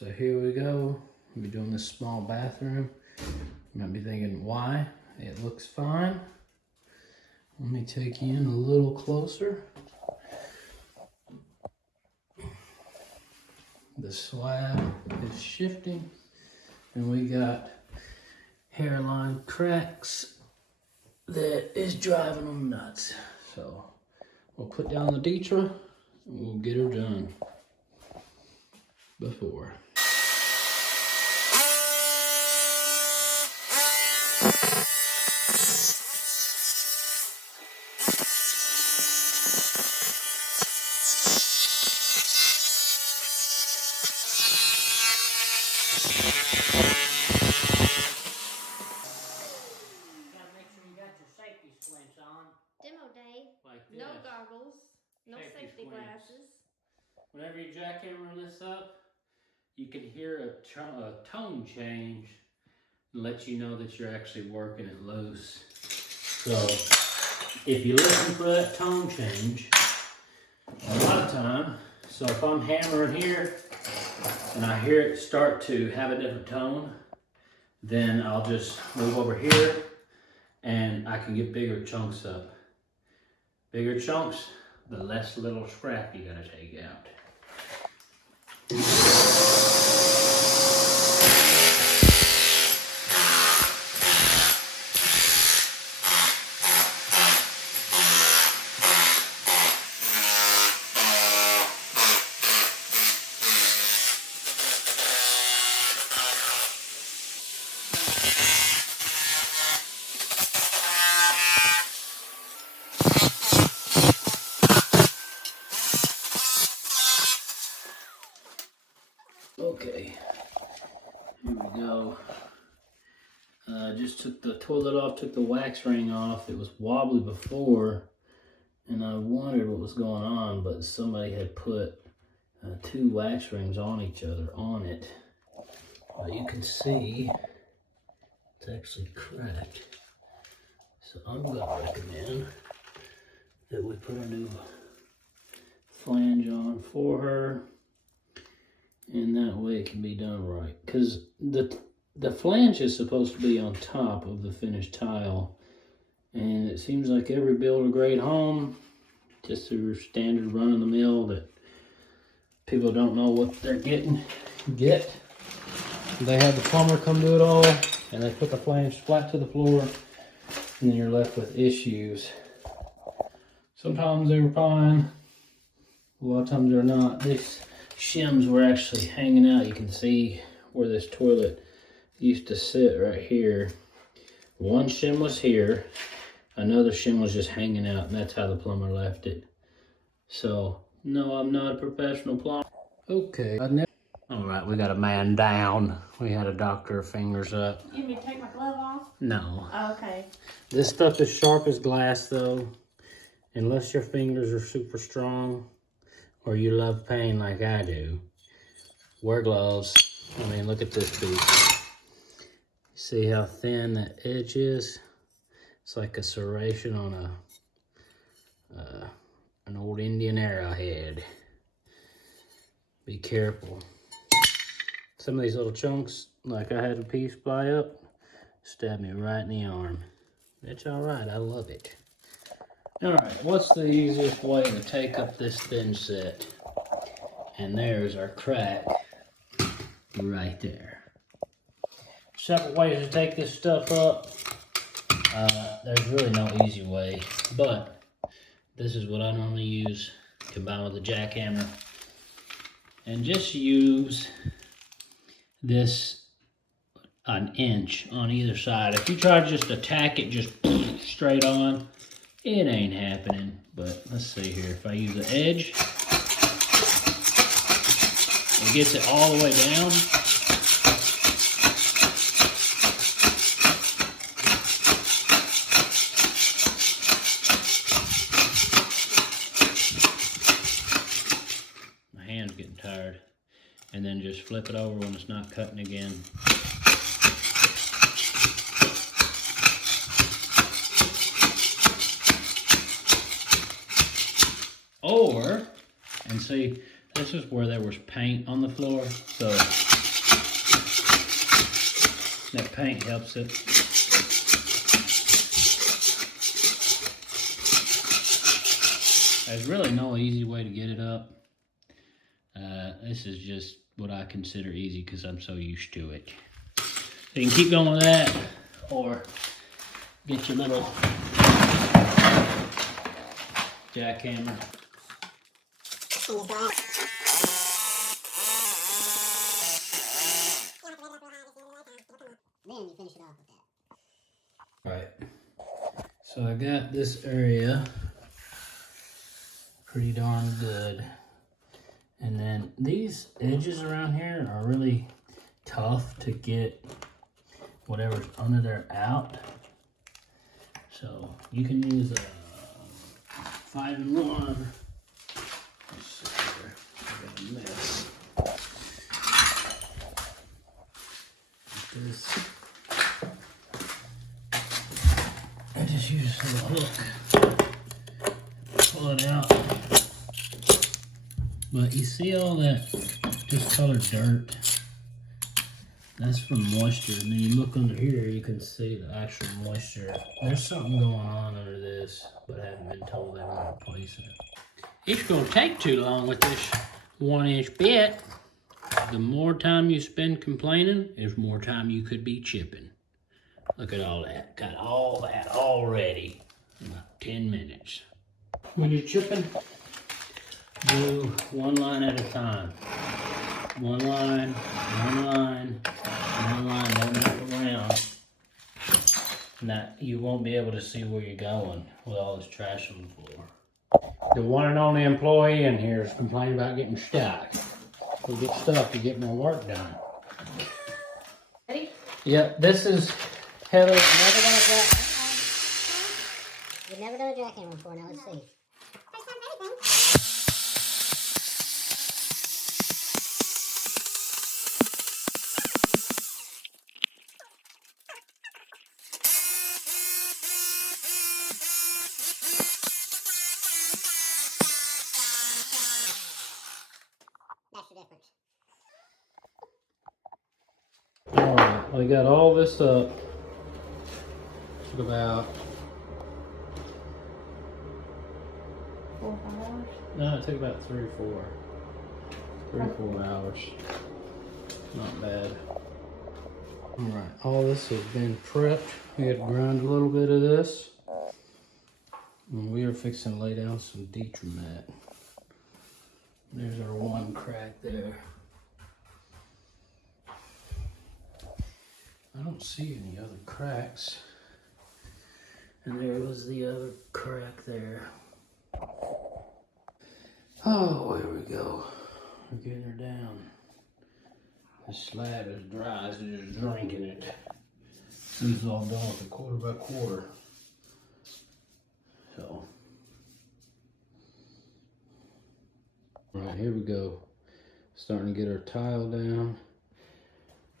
So here we go. We're doing this small bathroom. You might be thinking, why? It looks fine. Let me take you in a little closer. The slab is shifting, and we got hairline cracks that is driving them nuts. So we'll put down the Detra and we'll get her done before. Demo day, Like this. no goggles, no safety squints. glasses. Whenever you jackhammer this up, you can hear a tone change and let you know that you're actually working it loose. So if you listen for that tone change, a lot of time, so if I'm hammering here and I hear it start to have a different tone, then I'll just move over here and I can get bigger chunks up. Bigger chunks, the less little scrap you gotta take out. Okay, here we go. Just took the toilet off, took the wax ring off. It was wobbly before, and I wondered what was going on, but somebody had put 2 wax rings on each other on it. But you can see it's actually cracked. So I'm gonna recommend that we put a new flange on for her, and that way it can be done right. Because the flange is supposed to be on top of the finished tile, and it seems like every builder grade home, just your standard run of the mill, that people don't know what they're getting. They have the plumber come do it all, and they put the flange flat to the floor, and then you're left with issues. Sometimes they're fine, a lot of times they're not. These shims were actually hanging out. You can see where this toilet used to sit right here. One shim was here, another shim was just hanging out, and that's how the plumber left it. So, no, I'm not a professional plumber. Okay. All right, we got a man down. We had a doctor fingers up. You need me to take my glove off? No. Oh, okay. This stuff is sharp as glass, though. Unless your fingers are super strong or you love pain like I do, wear gloves. I mean, look at this piece. See how thin that edge is? It's like a serration on an old Indian arrowhead. Be careful. Some of these little chunks, like I had a piece fly up, stabbed me right in the arm. It's all right, I love it. All right, what's the easiest way to take up this thin set? And there's our crack right there. Several ways to take this stuff up. There's really no easy way, but this is what I normally use combined with a jackhammer. And just use this an inch on either side. If you try to just attack it just straight on, it ain't happening. But let's see here. If I use the edge, it gets it all the way down. My hand's getting tired. And then just flip it over when it's not cutting again. Or, and see, this this is where there was paint on the floor, so that paint helps it. There's really no easy way to get it up. This is just what I consider easy because I'm so used to it. So you can keep going with that, or get your little jackhammer. Then you finish it off with that. Right. So I got this area pretty darn good. And then these edges around here are really tough to get whatever's under there out. So you can use a 5-in-1. Let's see here. I got a mess. Like this. I just use a little hook. Pull it out. But you see all that discolored dirt? That's from moisture. And then you look under here, you can see the actual moisture. There's something going on under this, but I haven't been told they want to replace it. It's going to take too long with this 1-inch bit. The more time you spend complaining, is more time you could be chipping. Look at all that. Got all that already in about 10 minutes. When you're chipping, do one line at a time. One line, one line, one line, don't move around. Now, you won't be able to see where you're going with all this trash on the floor. The one and only employee in here is complaining about getting stuck. We get stuck to get more work done. Ready? Yep, this is Heather. You've never done a jackhammer before, now let's see. That's the difference. Alright, I got all this up. Took about 4 or 5 hours? No, it took about 3 or 4. 3 or 4 hours. Not bad. Alright, all this has been prepped. We had to grind a little bit of this. And we are fixing to lay down some Detromat. There's our one crack there. I don't see any other cracks. And there was the other crack there. Oh, here we go. We're getting her down. The slab is dry, so just drinking it. This is all done with a 1/4 by 1/4. So. Right, here we go. Starting to get our tile down.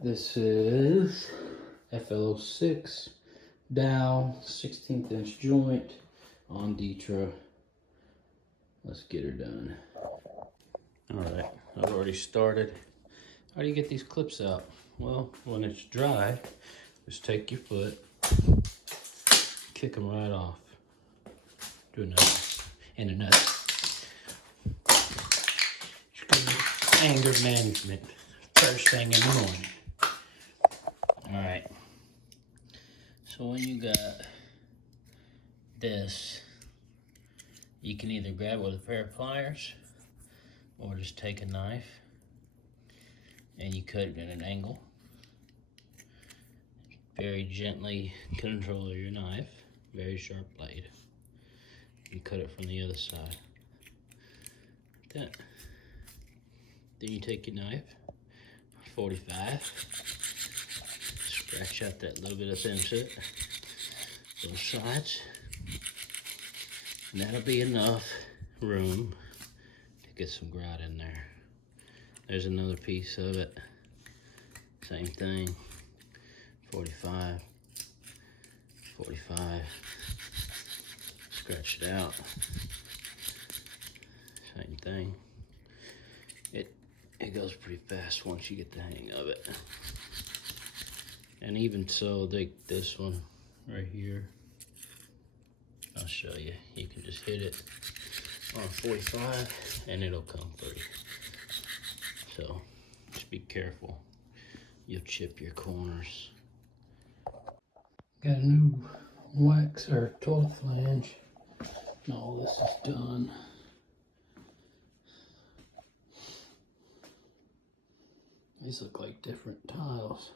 This is FL06 dowel, 16th inch joint on Detra. Let's get her done. All right, I've already started. How do you get these clips out? Well, when it's dry, just take your foot, kick them right off. Do a nut and a nut. Anger management, first thing in the morning. All right. So when you got this, you can either grab it with a pair of pliers or just take a knife and you cut it at an angle. Very gently control your knife, very sharp blade. You cut it from the other side. Like that. Then you take your knife, 45, scratch out that little bit of thin soot, both sides, and that'll be enough room to get some grout in there. There's another piece of it, same thing, 45, 45, scratch it out, same thing. it goes pretty fast once you get the hang of it. And even so, this one right here, I'll show you. You can just hit it on 45 and it'll come free. So just be careful. You'll chip your corners. Got a new wax or 12th flange. And all this is done. These look like different tiles.